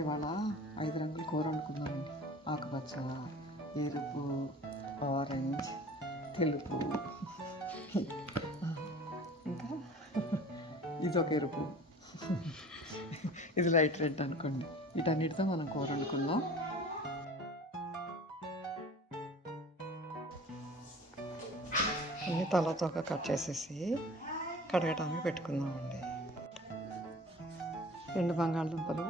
ఇవాళ 5 రంగుల కూర వండుకుందామండి. ఆకుపచ్చ, ఎరుపు, ఆరెంజ్, తెలుపు, ఇంకా ఇదొక ఎరుపు, ఇది లైట్ రెడ్ అనుకోండి. వీటన్నిటితో మనం కూర వండుకుందాం. అన్ని తలతోక కట్ చేసేసి కడగటానికి పెట్టుకుందామండి. 2 బంగాళదుంపలు,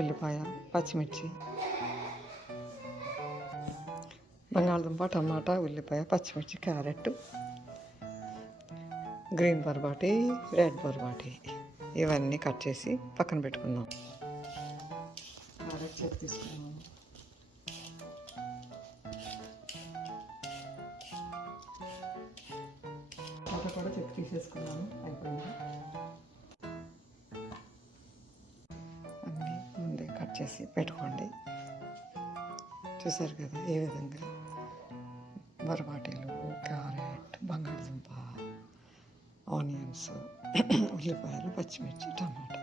ఉల్లిపాయ, పచ్చిమిర్చి, బంగాళదుంప, టమాటా, ఉల్లిపాయ, పచ్చిమిర్చి, క్యారెట్, గ్రీన్ బర్బాటి, రెడ్ బర్బాటి ఇవన్నీ కట్ చేసి పక్కన పెట్టుకుందాం. క్యారెట్ చెక్ తీసుకున్నాము. టమాటా కూడా చెక్ తీసేసుకున్నాను. అయిపోయింది. అన్నీ ముందే కట్ చేసి పెట్టుకోండి. చూసారు కదా ఏ విధంగా బర్బాటీలు, క్యారెట్, బంగాళదుంప, ఆనియన్స్, ఉల్లిపాయలు, పచ్చిమిర్చి, టమాటా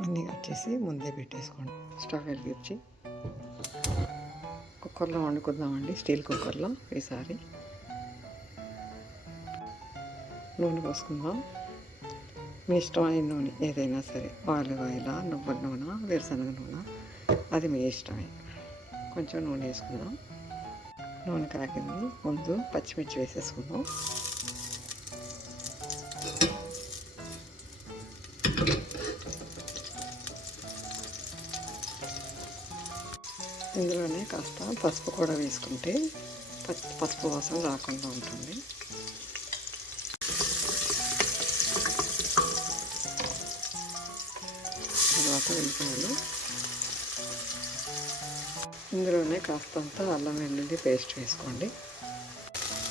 అన్నీ కట్ చేసి ముందే పెట్టేసుకోండి. స్టవ్ వెలిగించి కుక్కర్లో వండుకుందామండి. స్టీల్ కుక్కర్లో ఈసారి నూనె పోసుకుందాం. మీ ఇష్టమైన నూనె ఏదైనా సరే, ఆలివ్ ఆయిల్, నువ్వుల నూనె, వేరుశనగ నూనె, అది మీ ఇష్టమే. కొంచెం నూనె వేసుకుందాం. నూనె కాగింది. ముందు పచ్చిమిర్చి వేసేసుకుందాం. ఇందులోనే కాస్త పసుపు కూడా వేసుకుంటే పసుపు వాసన రాకుండా ఉంటుంది. తర్వాత ఉల్లిపాయలు, ఇందులోనే కాస్తంత అల్లం వెల్లుల్లి పేస్ట్ వేసుకోండి.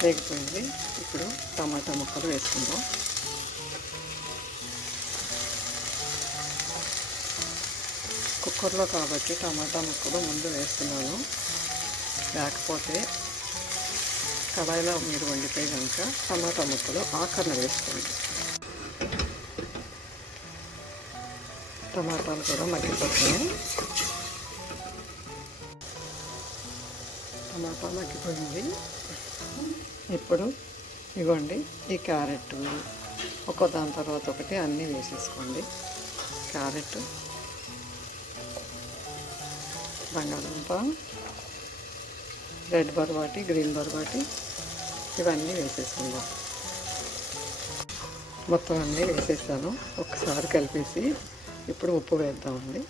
వేగిపోయింది. ఇప్పుడు టమాటా ముక్కలు వేసుకుందాం. కుక్కర్లో కాబట్టి టమాటా ముక్కలు ముందు వేస్తున్నాను. లేకపోతే కడాయిలో మీరు వండితే కనుక టమాటా ముక్కలు ఆఖరణ వేసుకోండి. టమాటాలు కూడా మగ్గిపోతున్నాయి. టమాటా మగ్గిపోయింది. ఇప్పుడు ఇవ్వండి ఈ క్యారెట్ ఒక దాని తర్వాత ఒకటి అన్నీ వేసేసుకోండి. క్యారెట్, బంగాళదుంప, రెడ్ బర్బాటి, గ్రీన్ బర్బాటి ఇవన్నీ వేసేసుకుందాం. మొత్తం అన్నీ వేసేసాను. ఒకసారి కలిపేసి ఇప్పుడు ఉప్పు వేద్దామండి.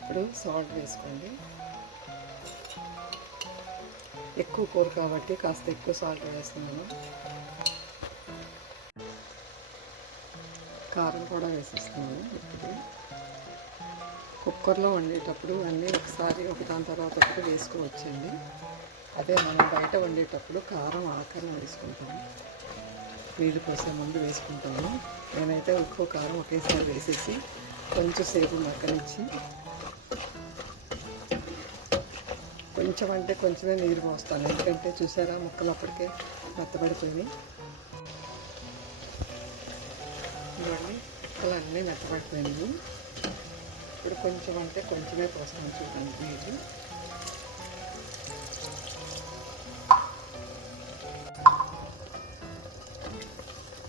ఇప్పుడు సాల్ట్ వేసుకోండి. ఎక్కువ కూర కాబట్టి కాస్త ఎక్కువ సాల్ట్ వేస్తున్నాను. కారం కూడా వేసేస్తున్నాను. ఇప్పుడు కుక్కర్లో వండేటప్పుడు అన్నీ ఒకసారి ఒకదాని తర్వాత ఒకటి వేసుకోవచ్చండి. అదే మనం బయట వండేటప్పుడు కారం ఆఖరణ వేసుకుంటాము. నీళ్ళు పోసే ముందు వేసుకుంటాము. నేనైతే ఉప్పు కారం ఒకేసారి వేసేసి కొంచెం సేపు మగ్గనిచ్చి కొంచెం అంటే కొంచెమే నీరు పోస్తాను. ఎందుకంటే చూసారా ముక్కలు అప్పటికే మెత్తబడిపోయినాయి. ఇవన్నీ ముక్కలు అన్నీ మెత్తబడిపోయినాయి. ఇప్పుడు కొంచెం అంటే కొంచెమే పోస్తాను. చూడండి నీరు.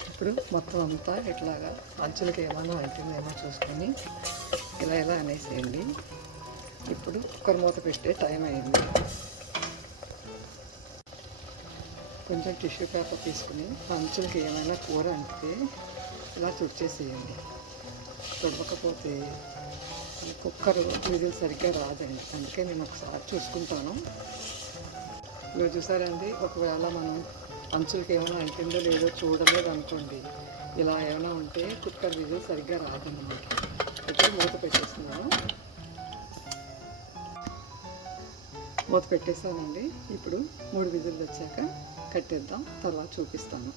ఇప్పుడు మొత్తం అంతా ఇట్లాగా అంచులకి ఏమైనా అంటుందేమో చూసుకొని ఇలా అనేసేయండి. ఇప్పుడు కుక్కర్ మూత పెట్టే టైం అయింది. కొంచెం టిష్యూ పేపర్ తీసుకుని అంచులకి ఏమైనా కూర అంటితే ఇలా తుడిచేసేయండి. తుడవకపోతే కుక్కర్ విజిల్ సరిగ్గా రాదండి. అందుకే నేను ఒకసారి చూసుకుంటాను. మీరు చూసారండి, ఒకవేళ మనం అంచులకి ఏమైనా అంటిందో లేదో చూడలేదు అనుకోండి, ఇలా ఏమైనా ఉంటే కుక్కర్ విజిల్ సరిగ్గా రాదన్నమాట. ఇప్పుడు మూత పెట్టేస్తున్నాను. మూత పెట్టేస్తానండి. ఇప్పుడు 3 విజిల్లు వచ్చాక కట్టేద్దాం. తర్వాత చూపిస్తాను.